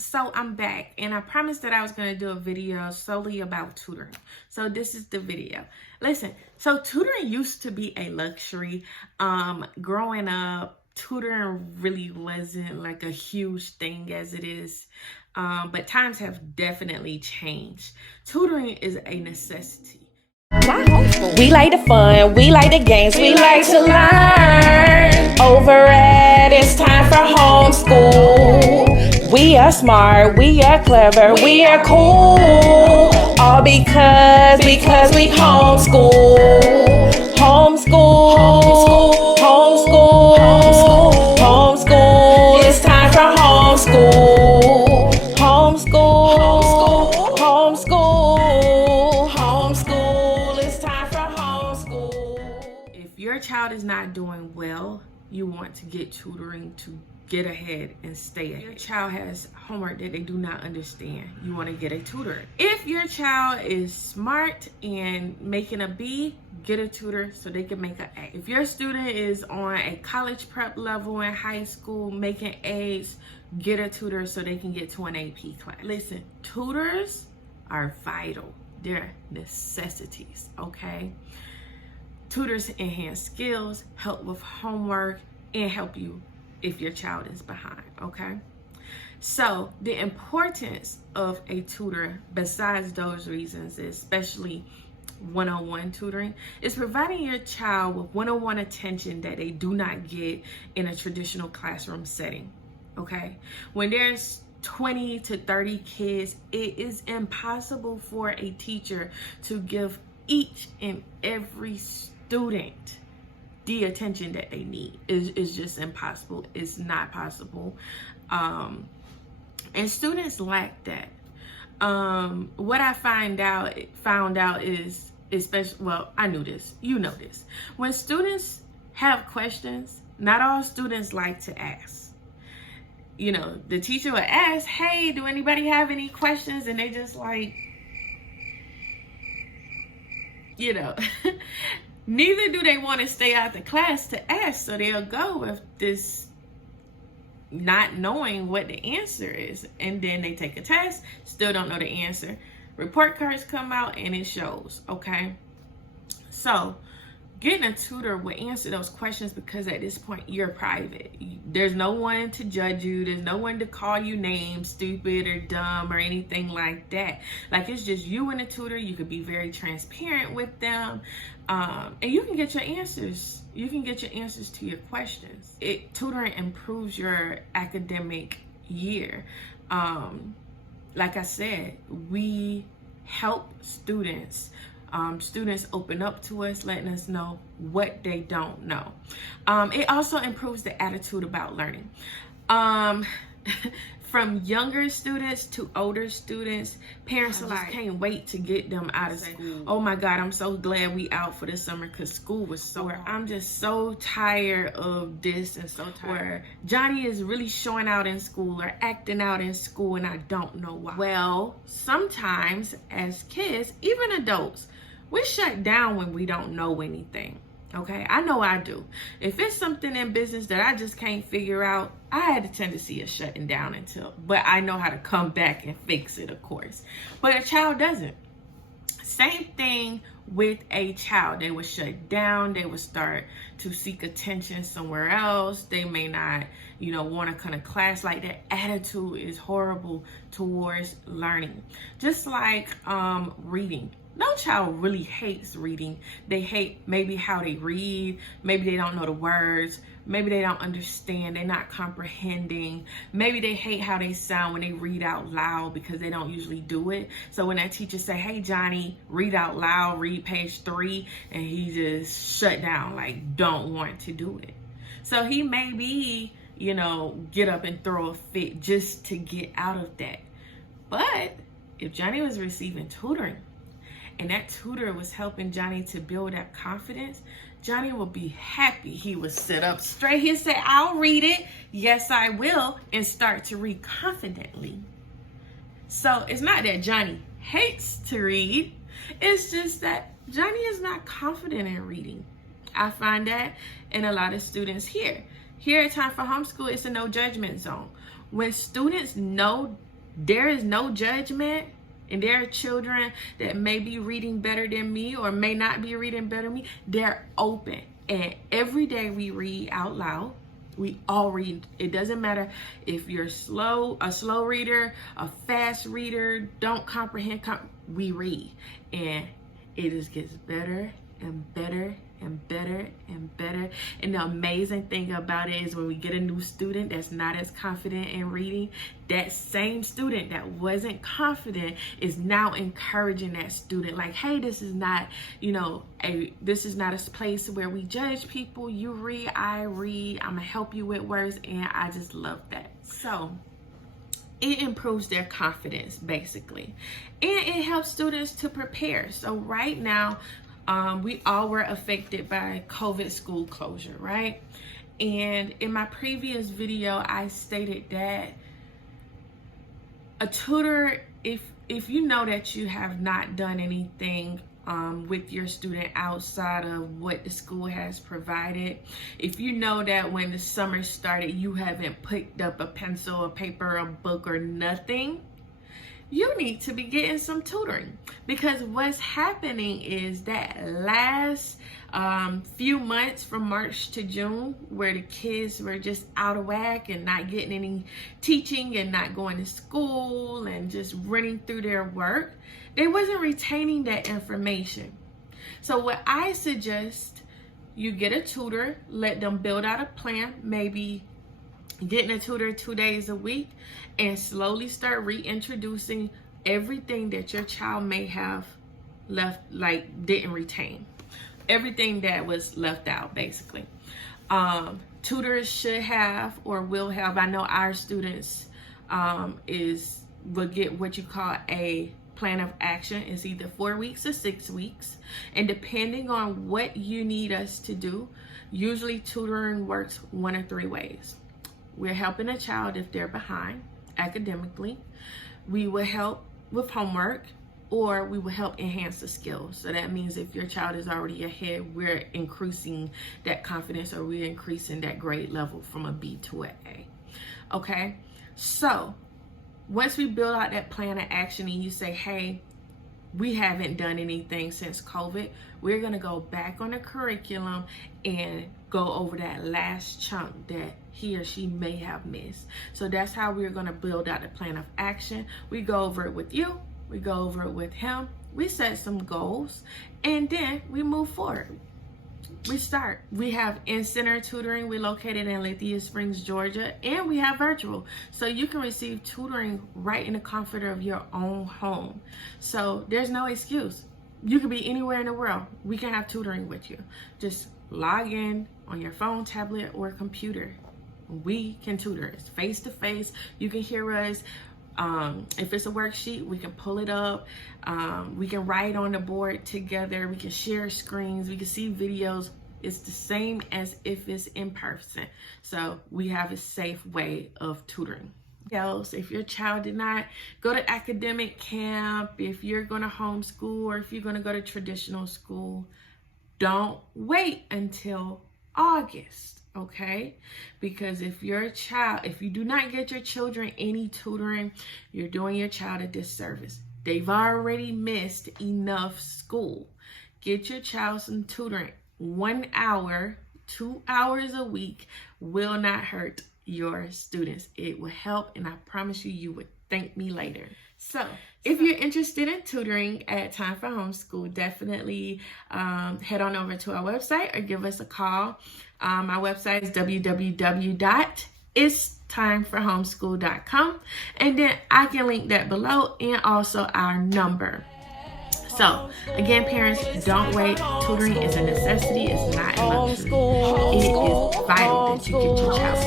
So I'm back, and I promised that I was going to do a video solely about tutoring. So this is the video. Listen, so tutoring used to be a luxury. Growing up, tutoring really wasn't like a huge thing as it is. But times have definitely changed. Tutoring is a necessity. Why homeschool? We like the fun, we like the games, we like to learn. Over at It's Time for Homeschool. We are smart, we are clever, we are cool. All because we homeschool. Homeschool, homeschool, homeschool. It's time for homeschool. Homeschool, homeschool, homeschool. It's time for homeschool. If your child is not doing well, you want to get tutoring to get ahead and stay ahead. If your child has homework that they do not understand, you want to get a tutor. If your child is smart and making a B, get a tutor so they can make an A. If your student is on a college prep level in high school making A's, get a tutor so they can get to an AP class. Listen, tutors are vital. They're necessities, okay? Tutors enhance skills, help with homework, and help you if your child is behind, okay? So the importance of a tutor, besides those reasons, especially one-on-one tutoring, is providing your child with one-on-one attention that they do not get in a traditional classroom setting, okay? When there's 20 to 30 kids, it is impossible for a teacher to give each and every student the attention that they need. Is just impossible. It's not possible. And students lack that. What I found out is, especially, well, I knew this, you know this. When students have questions, not all students like to ask. You know, the teacher will ask, hey, do anybody have any questions? And they just like, you know, neither do they want to stay out the class to ask. So they'll go with this not knowing what the answer is. And then they take a test, still don't know the answer. Report cards come out and it shows, okay? So getting a tutor will answer those questions because at this point you're private. There's no one to judge you. There's no one to call you names, stupid or dumb or anything like that. Like, it's just you and the tutor. You could be very transparent with them, and you can get your answers. You can get your answers to your questions. Tutoring improves your academic year. Like I said, we help students. Students open up to us, letting us know what they don't know. It also improves the attitude about learning. From younger students to older students, parents are like, can't wait to get them out of school. Oh my God, I'm so glad we out for the summer because school was so hard. I'm just so tired of this and so tired. Where Johnny is really showing out in school or acting out in school and I don't know why. Well, sometimes as kids, even adults, we shut down when we don't know anything, okay? I know I do. If it's something in business that I just can't figure out, I had a tendency of shutting down but I know how to come back and fix it, of course. But a child doesn't. Same thing with a child. They would shut down. They would start to seek attention somewhere else. They may not, want to come to class. Like, their attitude is horrible towards learning. Just like reading. No child really hates reading. They hate maybe how they read. Maybe they don't know the words. Maybe they don't understand. They're not comprehending. Maybe they hate how they sound when they read out loud because they don't usually do it. So when that teacher say, hey, Johnny, read out loud, read page 3, and he just shut down, like, don't want to do it. So he may be, get up and throw a fit just to get out of that. But if Johnny was receiving tutoring, and that tutor was helping Johnny to build that confidence, Johnny will be happy. He will sit up straight. He'll say, I'll read it. Yes, I will. And start to read confidently. So it's not that Johnny hates to read. It's just that Johnny is not confident in reading. I find that in a lot of students here. Here at Time for Homeschool, it's a no judgment zone. When students know There is no judgment. And there are children that may be reading better than me or may not be reading better than me. They're open. And every day we read out loud. We all read. It doesn't matter if you're a slow reader, a fast reader, don't comprehend. We read. And it just gets better and better and better and better. And the amazing thing about it is when we get a new student that's not as confident in reading, that same student that wasn't confident is now encouraging that student, like, hey, this is not, this is not a place where we judge people. You read, I read, I'm gonna help you with words. And I just love that. So it improves their confidence, basically. And it helps students to prepare. So right now, we all were affected by COVID school closure, right? And in my previous video, I stated that a tutor, if you know that you have not done anything with your student outside of what the school has provided, if you know that when the summer started, you haven't picked up a pencil, a paper, a book, or nothing, you need to be getting some tutoring. Because what's happening is that last few months from March to June, where the kids were just out of whack and not getting any teaching and not going to school and just running through their work, they wasn't retaining that information. So what I suggest, you get a tutor, let them build out a plan, maybe getting a tutor 2 days a week, and slowly start reintroducing everything that your child may have left, like didn't retain, everything that was left out, basically. Tutors should have or will have, I know our students will get what you call a plan of action. It's either 4 weeks or 6 weeks, and depending on what you need us to do, usually tutoring works 1 or 3 ways. We're helping a child if they're behind academically. We will help with homework, or we will help enhance the skills. So that means if your child is already ahead, we're increasing that confidence, or we're increasing that grade level from a B to an A. Okay, so once we build out that plan of action and you say, hey, we haven't done anything since COVID, we're gonna go back on the curriculum and go over that last chunk that he or she may have missed. So that's how we're gonna build out the plan of action. We go over it with you, we go over it with him, we set some goals, and then we move forward. We start. We have in-center tutoring. We're located in Lithia Springs, Georgia, and we have virtual. So you can receive tutoring right in the comfort of your own home. So there's no excuse. You could be anywhere in the world. We can have tutoring with you. Just log in on your phone, tablet, or computer. We can tutor. It's face-to-face. You can hear us. If it's a worksheet, we can pull it up. We can write on the board together. We can share screens. We can see videos. It's the same as if it's in person. So we have a safe way of tutoring. Else, if your child did not go to academic camp, if you're going to homeschool, or if you're going to go to traditional school, don't wait until August. Okay, because if you do not get your children any tutoring, you're doing your child a disservice. They've already missed enough school. Get your child some tutoring. 1 hour, 2 hours a week will not hurt your students. It will help, and I promise you, you would thank me later. So if you're interested in tutoring at Time for Homeschool, definitely head on over to our website or give us a call. My website is www.itstimeforhomeschool.com, and then I can link that below, and also our number. So again, parents, don't wait. Tutoring is a necessity. It's not a luxury. It is vital that you get your child